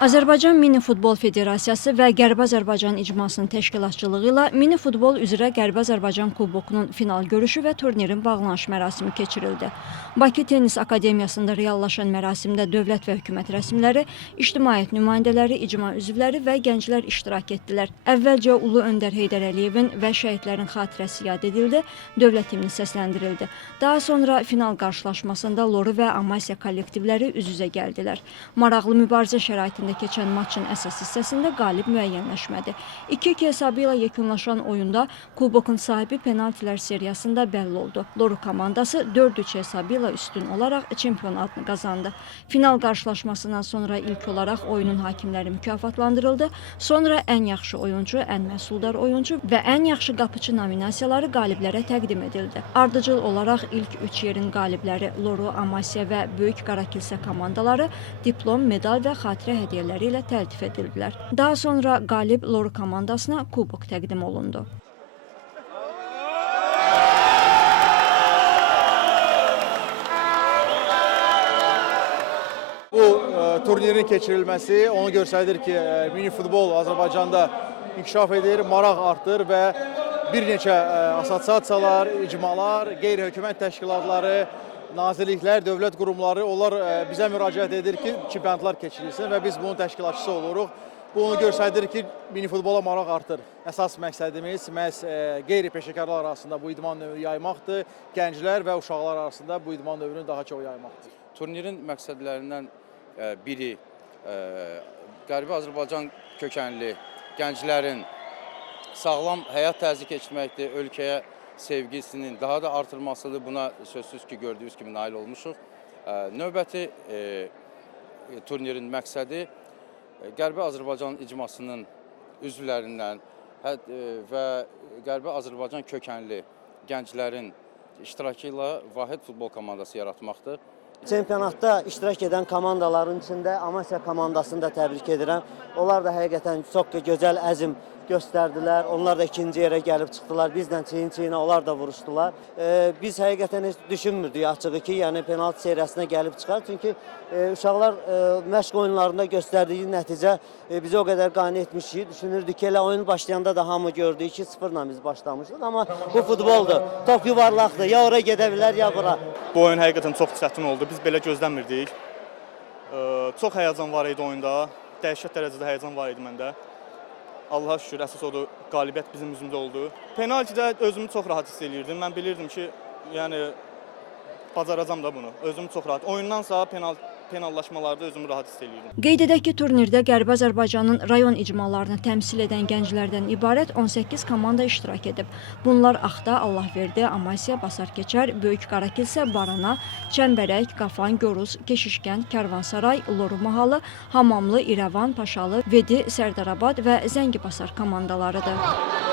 Azərbaycan Mini Futbol Federasiyası və Qərbi Azərbaycan İcmasının təşkilatçılığı ilə Mini Futbol üzrə Qərbi Azərbaycan Kubokunun final görüşü və turnirin bağlanış mərasimi keçirildi. Bakı Tennis Akademiyasında reallaşan mərasimdə dövlət və hökumət rəsmiləri, ictimaiyyət nümayəndələri, icma üzvləri və gənclər iştirak etdilər. Əvvəlcə Ulu Öndər Heydər Əliyevin və şəhidlərin xatirəsi yad edildi, dövlət himni səsləndirildi. Daha sonra final qarşılaşmasında Loru və Amasya kollektivləri üz-üzə gəldilər. Maraqlı mübarizə şəraitində keçən maçın əsas hissəsində qalib müəyyənləşmədi. 2-2 hesabı ilə yekunlaşan oyunda Kubokun sahibi penaltilər seriyasında bəlli oldu. Loru komandası 4-3 hesabı ilə üstün olaraq çempion adını qazandı. Final qarşılaşmasından sonra ilk olaraq oyunun hakimləri mükafatlandırıldı. Sonra ən yaxşı oyuncu, ən məhsuldar oyuncu və ən yaxşı qapıcı nominasiyaları qaliblərə təqdim edildi. Ardıcıl olaraq ilk 3 yerin qalibləri Loru, Amasya və Böyük Qarakilsə komandaları diplom, medal və xatirə hədiyyələri ilə təltif edildilər. Daha sonra qalib Loru komandasına kubok təqdim olundu. Bu turnirin keçirilməsi onu göstərir ki, mini futbol Azərbaycanda inkişaf edir, maraq artır və bir neçə assosiasiyalar, icmalar, qeyri-hökumət təşkilatları, nazirliklər, dövlət qurumları, onlar bizə müraciət edir ki, çempionatlar keçirilsin və biz bunun təşkilatçısı oluruq. Bu onu göstərir ki, mini futbola maraq artır. Əsas məqsədimiz məhz qeyri-peşəkarlar arasında bu idman növünü yaymaqdır, gənclər və uşaqlar arasında bu idman növünü daha çox yaymaqdır. Turnirin məqsədlərindən biri Qərbi Azərbaycan kökənli gənclərin sağlam həyat tərzi keçirməkdir, ölkəyə sevgisinin daha da artırmasıdır. Buna sözsüz ki, gördüyünüz kimi nail olmuşuq. Növbəti turnirin məqsədi Qərbi Azərbaycan icmasının üzvlərindən və Qərbi Azərbaycan kökənli gənclərin iştirakı ilə vahid futbol komandası yaratmaqdır. Çempionatda iştirak edən komandaların içində Amasya komandasını da təbrik edirəm. Onlar da həqiqətən çox gözəl əzm göstərdilər. Onlar da ikinci yerə gəlib çıxdılar. Bizlə çiyin-çiyinə onlar da vuruşdular. Biz həqiqətən heç düşünmürdük açığı ki, yəni penaltı seriyasına gəlib çıxar. Çünki uşaqlar məşq oyunlarında göstərdiyi nəticə bizi o qədər qane etmişik. Düşünürdük ki, elə oyun başlayanda da hamı gördü ki, 0-la biz başlamışıq. Amma bu futboldur. Top yuvarlaqdır. Ya ora gedə bilər, ya bura. Bu oyun həqiqətən çox çətin oldu. Biz belə gözləmirdik. Çox həyəcan var idi oyunda. Dəhşət dərəcədə həyəcan var idi məndə. Allaha şükür, əsas odur, qalibiyyət bizim üzümüzdə oldu. Penaltidə özümü çox rahat hiss edirdim. Mən bilirdim ki, yəni bacaracam da bunu. Özümü çox rahat. Oyundansa penallaşmalarda özümü rahat hiss edirdim. Qeyd edək ki, turnirdə Qərbi Azərbaycanın rayon icmalarını təmsil edən gənclərdən ibarət 18 komanda iştirak edib. Bunlar Axta, Allahverdi, Amasya, Basarkeçər, Böyük Qarakilsə, Barana, Çəmbərək, Qafan, Goruz, Keşişkənd, Kərvansaray, Loru Mahalı, Hamamlı, İrəvan, Paşalı, Vedi, Sərdarabad və Zəngibasar komandalarıdır.